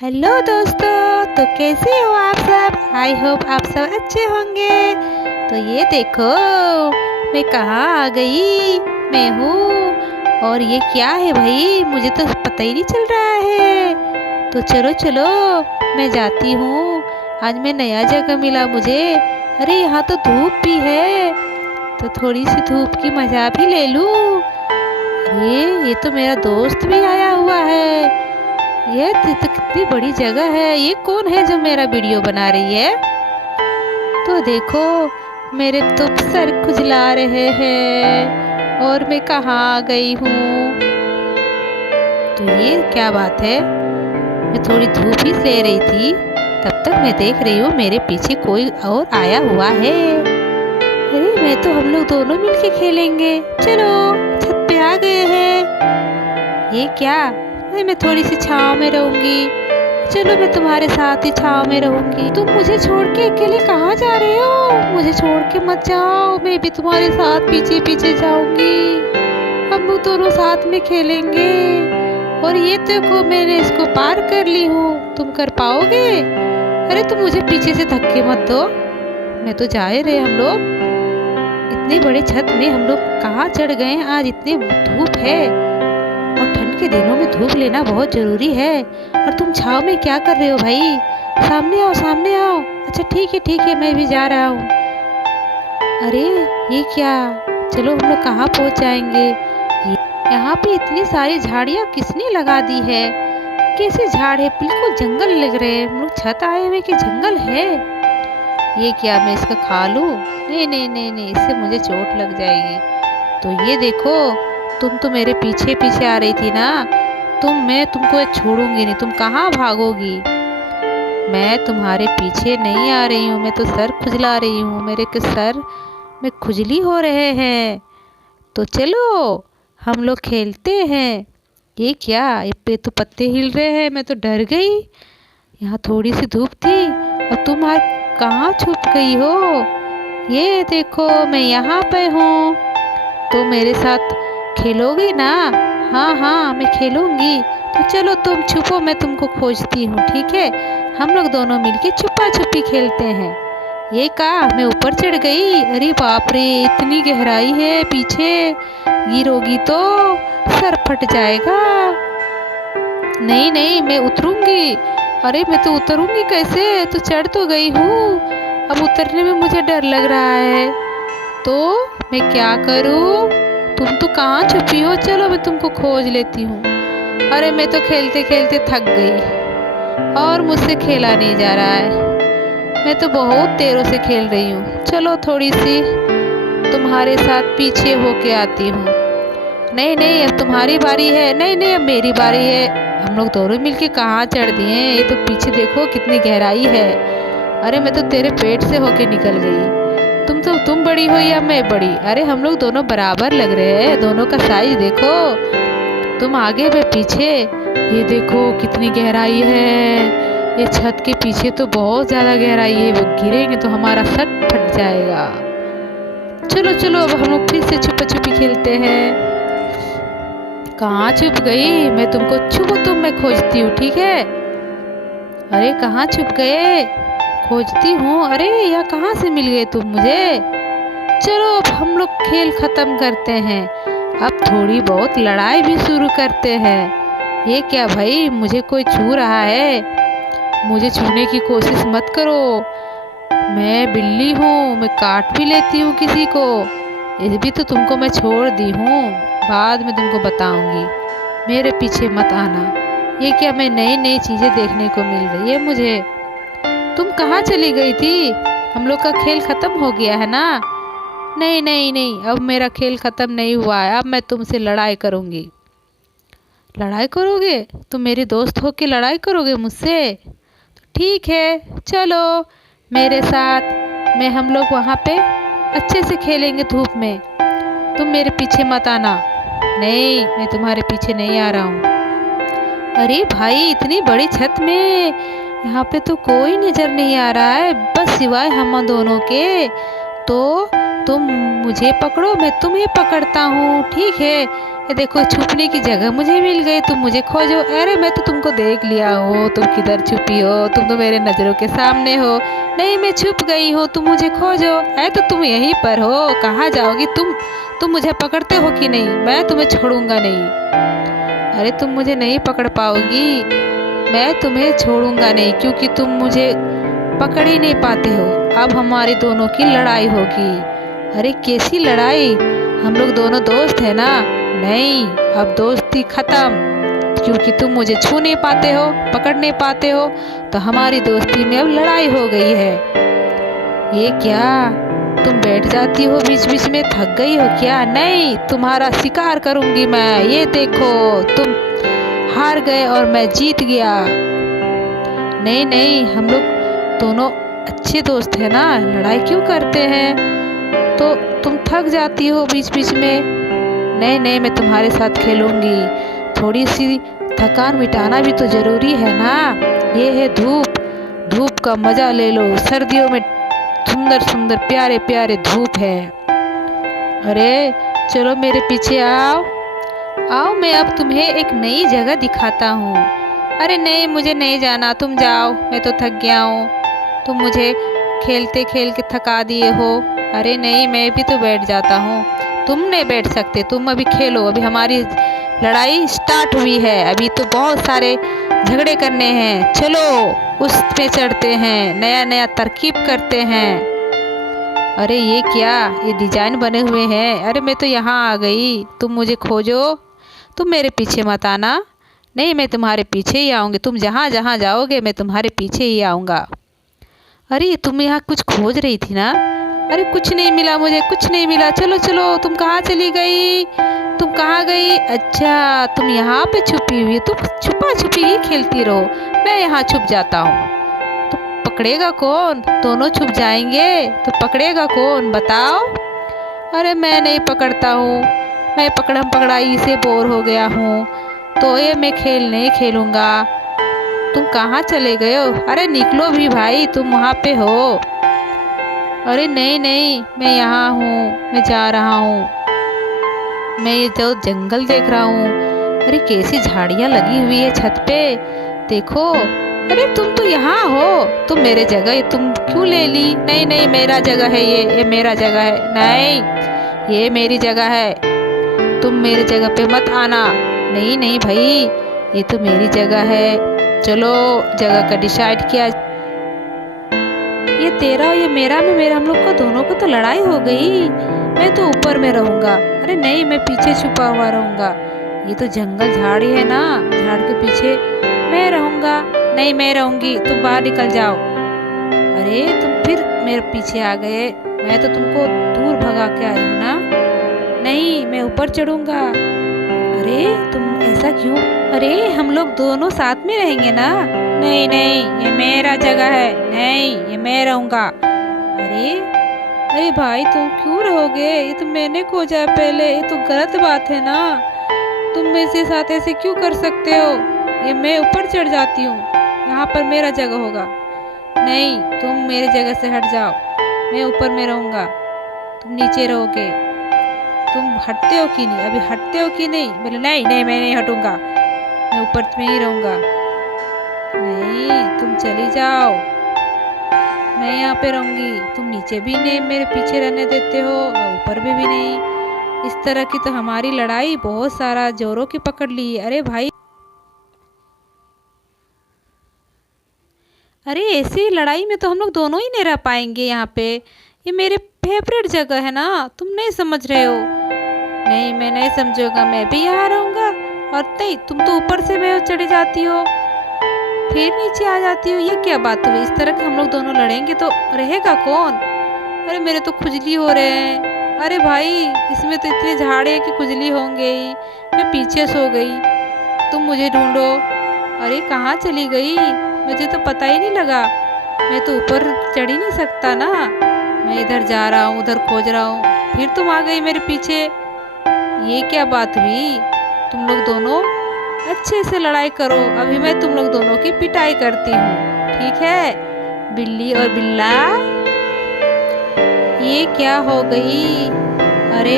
Hello दोस्तों, तो कैसे हो आप सब। आई होप आप सब अच्छे होंगे। तो ये देखो, मैं कहाँ आ गई। मैं हूँ, और ये क्या है भाई, मुझे तो पता ही नहीं चल रहा है। तो चलो चलो, मैं जाती हूँ। आज मैं नया जगह मिला मुझे। अरे यहाँ तो धूप भी है, तो थोड़ी सी धूप की मजा भी ले लूँ। ये तो मेरा दोस्त भी आया हुआ है। ये तो कितनी बड़ी जगह है। ये कौन है जो मेरा वीडियो बना रही है। तो देखो, मेरे तो सर खुजला रहे हैं और मैं कहाँ आ गई हूँ। तो ये क्या बात है, मैं थोड़ी धूप ही ले रही थी, तब तक मैं देख रही हूँ मेरे पीछे कोई और आया हुआ है। अरे मैं तो, हम लोग दोनों मिलके खेलेंगे। चलो, छत पे आ गए हैं। ये क्या, अरे मैं थोड़ी सी छाँव में रहूंगी। चलो, मैं तुम्हारे साथ ही छाँव में रहूंगी। तुम मुझे छोड़ के अकेले कहाँ जा रहे हो। मुझे छोड़ के मत जाओ, मैं भी तुम्हारे साथ पीछे पीछे जाऊंगी। हम लोग दोनों साथ में खेलेंगे। और ये देखो, मैंने इसको पार कर ली हूँ, तुम कर पाओगे। अरे तुम मुझे पीछे से धक्के मत दो, मैं तो जा ही रहे। हम लोग इतने बड़े छत में हम लोग कहाँ चढ़ गए। आज इतनी धूप है, और ठंड के दिनों में धूप लेना बहुत जरूरी है। और तुम छाँव में क्या कर रहे हो भाई। सामने आओ, सामने आओ। अच्छा ठीक है, मैं भी जा रहा हूँ। अरे ये क्या, चलो हम लोग कहाँ पहुँच जाएंगे। यहाँ पे इतनी सारी झाड़ियाँ किसने लगा दी है। कैसे झाड़ है, बिल्कुल जंगल लग रहे हैं। हम लोग छत आए हुए कि जंगल है। ये क्या, मैं इसका खा लूँ। नहीं नहीं नहीं नहीं, इससे मुझे चोट लग जाएगी। तो ये देखो, तुम तो मेरे पीछे पीछे आ रही थी ना। मैं तुमको छोड़ूंगी नहीं, तुम कहाँ भागोगी। मैं तुम्हारे पीछे नहीं आ रही हूँ, मैं तो सर खुजला रही हूँ। मेरे के सर में खुजली हो रहे हैं। तो चलो हम लोग खेलते हैं। ये क्या, ये पे तो पत्ते हिल रहे हैं, मैं तो डर गई। यहाँ थोड़ी सी धूप थी, और तुम आज कहाँ छुप गई हो। ये देखो, मैं यहाँ पे हूँ। तो मेरे साथ खेलोगी ना। हाँ हाँ, मैं खेलूंगी। तो चलो तुम छुपो, मैं तुमको खोजती हूँ, ठीक है। हम लोग दोनों मिलके छुपा छुपी खेलते हैं। ये का, मैं ऊपर चढ़ गई। अरे बाप रे, इतनी गहराई है पीछे, गिरोगी तो सर फट जाएगा। नहीं नहीं, मैं उतरूंगी। अरे मैं तो उतरूंगी कैसे, तो चढ़ तो गई हूँ। अब उतरने में मुझे डर लग रहा है, तो मैं क्या करूँ। तुम तो कहाँ छुपी हो, चलो मैं तुमको खोज लेती हूँ। अरे मैं तो खेलते खेलते थक गई, और मुझसे खेला नहीं जा रहा है। मैं तो बहुत देरों से खेल रही हूँ। चलो थोड़ी सी तुम्हारे साथ पीछे होके आती हूँ। नहीं नहीं, अब तुम्हारी बारी है। नहीं नहीं, अब मेरी बारी है। हम लोग दोनों मिलके कहाँ चढ़ दिए। ये तो पीछे देखो कितनी गहराई है। अरे मैं तो तेरे पेट से होके निकल गई। तुम बड़ी हो या मैं बड़ी। अरे हम लोग दोनों बराबर लग रहे हैं, दोनों का साइज देखो। तुम आगे, मैं पीछे। ये देखो कितनी गहराई है। ये छत के पीछे तो बहुत ज्यादा गहराई है, वो गिरेंगे तो हमारा सर फट जाएगा। चलो चलो, अब हम लोग फिर से छुपा छुपी खेलते हैं। कहाँ छुप गई, मैं तुमको छुपो, मैं खोजती हूँ, ठीक है। अरे कहाँ छुप गए, खोजती हूँ। अरे यहाँ कहाँ से मिल गए तुम मुझे। चलो अब हम लोग खेल खत्म करते हैं। अब थोड़ी बहुत लड़ाई भी शुरू करते हैं। ये क्या भाई, मुझे कोई छू रहा है। मुझे छूने की कोशिश मत करो, मैं बिल्ली हूँ, मैं काट भी लेती हूँ किसी को। ये भी तो तुमको मैं छोड़ दी हूँ, बाद में तुमको बताऊंगी। मेरे पीछे मत आना। ये क्या, मैं नई नई चीजें देखने को मिल रही है मुझे। तुम कहाँ चली गई थी। हम लोग का खेल खत्म हो गया है ना। नहीं नहीं नहीं, अब मेरा खेल खत्म नहीं हुआ है। अब मैं तुमसे लड़ाई करूंगी। लड़ाई करोगे, तुम मेरे दोस्त हो के लड़ाई करोगे मुझसे। तो ठीक है, चलो मेरे साथ। हम लोग वहाँ पे अच्छे से खेलेंगे धूप में। तुम मेरे पीछे मत आना। नहीं, मैं तुम्हारे पीछे नहीं आ रहा हूँ। अरे भाई, इतनी बड़ी छत में यहाँ पे तो कोई नजर नहीं आ रहा है, बस सिवाय हम दोनों के। तो तुम मुझे पकड़ो, मैं तुम्हें पकड़ता हूँ, ठीक है। ये देखो छुपने की जगह मुझे मिल गई, तुम मुझे खोजो। अरे मैं तो तुमको देख लिया हूँ, तुम किधर छुपी हो, तुम तो मेरे नज़रों के सामने हो। नहीं मैं छुप गई हूँ, तुम मुझे खोजो। है तो तुम यहीं पर हो, कहाँ जाओगी तुम मुझे पकड़ते हो कि नहीं? मैं तुम्हें छोड़ूंगा नहीं। अरे तुम मुझे नहीं पकड़ पाओगी, मैं तुम्हें छोड़ूंगा नहीं, क्योंकि तुम मुझे पकड़ ही नहीं पाते हो। अब हमारी दोनों की लड़ाई होगी। अरे कैसी लड़ाई? हम लोग दोनों दोस्त है ना? नहीं, अब दोस्ती खत्म, क्योंकि तुम मुझे छू नहीं पाते हो, पकड़ नहीं पाते हो, तो हमारी दोस्ती में अब लड़ाई हो गई है। ये क्या, तुम बैठ जाती हो बीच बीच में, थक गई हो क्या? नहीं, तुम्हारा शिकार करूंगी मैं। ये देखो, तुम हार गए और मैं जीत गया। नहीं नहीं, हम लोग दोनों अच्छे दोस्त हैं ना, लड़ाई क्यों करते हैं? तो तुम थक जाती हो बीच बीच में। नहीं नहीं, मैं तुम्हारे साथ खेलूंगी। थोड़ी सी थकान मिटाना भी तो जरूरी है ना। ये है धूप, धूप का मजा ले लो। सर्दियों में सुंदर सुंदर प्यारे प्यारे धूप है। अरे चलो मेरे पीछे आओ आओ, मैं अब तुम्हें एक नई जगह दिखाता हूँ। अरे नहीं, मुझे नहीं जाना, तुम जाओ, मैं तो थक गया हूँ। तुम मुझे खेलते खेल के थका दिए हो। अरे नहीं, मैं भी तो बैठ जाता हूँ। तुम नहीं बैठ सकते, तुम अभी खेलो। अभी हमारी लड़ाई स्टार्ट हुई है, अभी तो बहुत सारे झगड़े करने हैं। चलो उस पे चढ़ते हैं, नया नया तरकीब करते हैं। अरे ये क्या, ये डिजाइन बने हुए हैं। अरे मैं तो यहाँ आ गई, तुम मुझे खोजो, तुम मेरे पीछे मत आना। नहीं, मैं तुम्हारे पीछे ही आऊँगी, तुम जहाँ जहाँ जाओगे मैं तुम्हारे पीछे ही आऊँगा। अरे तुम यहाँ कुछ खोज रही थी ना? अरे कुछ नहीं मिला मुझे, कुछ नहीं मिला। चलो चलो, तुम कहाँ चली गई? तुम कहाँ गई? अच्छा तुम यहाँ पे छुपी हुई, तुम छुपा छुपी ही खेलती रहो, मैं यहाँ छुप जाता हूँ। तो पकड़ेगा कौन? दोनों छुप जाएंगे तो पकड़ेगा कौन, बताओ? अरे मैं नहीं पकड़ता हूँ, मैं पकड़म पकड़ाई से बोर हो गया हूँ, तो ये मैं खेल नहीं खेलूँगा। तुम कहाँ चले गए हो? अरे निकलो भी भाई, तुम वहाँ पे हो। अरे नहीं नहीं, मैं यहाँ हूँ, मैं जा रहा हूँ। मैं ये जो जंगल देख रहा हूँ, अरे कैसी झाड़ियाँ लगी हुई है छत पे, देखो। अरे तुम तो यहाँ हो, तुम मेरे जगह तुम क्यों ले ली? नहीं नहीं, मेरा जगह है ये मेरा जगह है। नहीं, ये मेरी जगह है, तुम मेरे जगह पे मत आना। नहीं नहीं भाई, ये तो मेरी जगह है। चलो जगह का डिसाइड किया। ये तेरा और ये मेरा में, मेरा हम लोग को दोनों को तो लड़ाई हो गई। मैं तो ऊपर में रहूंगा। अरे नहीं, मैं पीछे छुपा हुआ रहूंगा। ये तो जंगल झाड़ी है ना, झाड़ के पीछे मैं रहूंगा। नहीं, मैं रहूंगी, तुम बाहर निकल जाओ। अरे तुम फिर मेरे पीछे आ गए, मैं तो तुमको दूर भगा के आई हूँ ना। नहीं, मैं ऊपर चढ़ूंगा। अरे तुम ऐसा क्यों? अरे हम लोग दोनों साथ में रहेंगे ना। नहीं नहीं, ये मेरा जगह है, नहीं ये मैं रहूंगा। अरे अरे भाई, तुम क्यों रहोगे? ये तो मैंने खोजा पहले, ये तो गलत बात है ना। तुम मेरे साथ ऐसे क्यों कर सकते हो? ये मैं ऊपर चढ़ जाती हूँ, यहाँ पर मेरा जगह होगा। नहीं, तुम मेरे जगह से हट जाओ, मैं ऊपर में रहूंगा, तुम नीचे रहोगे। तुम हटते हो कि नहीं? अभी हटते हो कि नहीं? बोले नहीं नहीं, मैं नहीं हटूंगा, मैं ऊपर में ही रहूंगा। नहीं, तुम चली जाओ, मैं यहाँ पे रहूंगी। तुम नीचे भी नहीं मेरे पीछे रहने देते हो और ऊपर भी नहीं। इस तरह की तो हमारी लड़ाई बहुत सारा जोरों की पकड़ ली। अरे भाई, अरे ऐसी लड़ाई में तो हम लोग दोनों ही नहीं रह पाएंगे यहाँ पे। ये मेरे फेवरेट जगह है ना, तुम नहीं समझ रहे हो। नहीं, मैं नहीं समझूंगा, मैं भी यहाँ रहूंगा। और नहीं, तुम तो ऊपर से मैं चढ़ी जाती हो फिर नीचे आ जाती हो, ये क्या बात हुई? इस तरह के हम लोग दोनों लड़ेंगे तो रहेगा कौन? अरे मेरे तो खुजली हो रहे हैं। अरे भाई, इसमें तो इतने झाड़े कि खुजली होंगे ही। मैं पीछे सो गई, तुम मुझे ढूंढो। अरे कहाँ चली गई, मुझे तो पता ही नहीं लगा। मैं तो ऊपर चढ़ ही नहीं सकता ना। मैं इधर जा रहा हूँ, उधर खोज रहा हूँ, फिर तुम आ गई मेरे पीछे। ये क्या बात हुई? तुम लोग दोनों अच्छे से लड़ाई करो, अभी मैं तुम लोग दोनों की पिटाई करती हूँ, ठीक है? बिल्ली और बिल्ला, ये क्या हो गई? अरे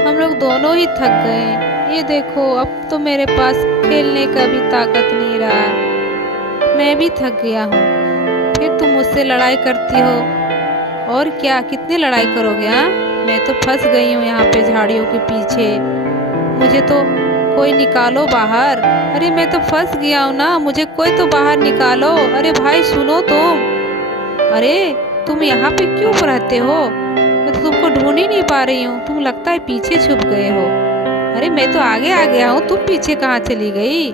हम लोग दोनों ही थक गए। ये देखो, अब तो मेरे पास खेलने का भी ताकत नहीं रहा। मैं भी थक गया हूँ। फिर तुम मुझसे लड़ाई करती हो। और क्या, कितनी लड़ाई करोगे? हाँ, मैं तो फंस गई हूँ यहाँ पे झाड़ियों के पीछे। मुझे तो कोई निकालो बाहर। अरे मैं तो फंस गया हूँ ना, मुझे कोई तो बाहर निकालो। अरे भाई सुनो तुम। अरे तुम यहाँ पे क्यों रहते हो? मैं तो तुमको ढूंढ ही नहीं पा रही हूँ। तुम लगता है पीछे छुप गए हो। अरे मैं तो आगे आ गया हूँ, तुम पीछे कहाँ चली गई?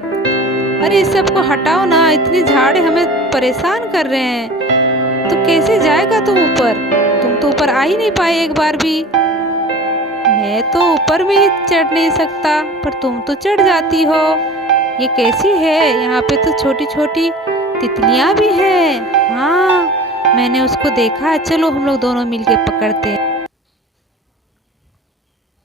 अरे इस सबको हटाओ ना, इतनी झाड़ें हमें परेशान कर रहे हैं। तो कैसे जाएगा तुम ऊपर? तुम तो ऊपर आ ही नहीं पाए एक बार भी। मैं तो ऊपर भी चढ़ नहीं सकता, पर तुम तो चढ़ जाती हो। ये कैसी है? यहाँ पे तो छोटी छोटी तितलियाँ भी हैं। हाँ, मैंने उसको देखा है। चलो हम लोग दोनों मिलके पकड़ते हैं।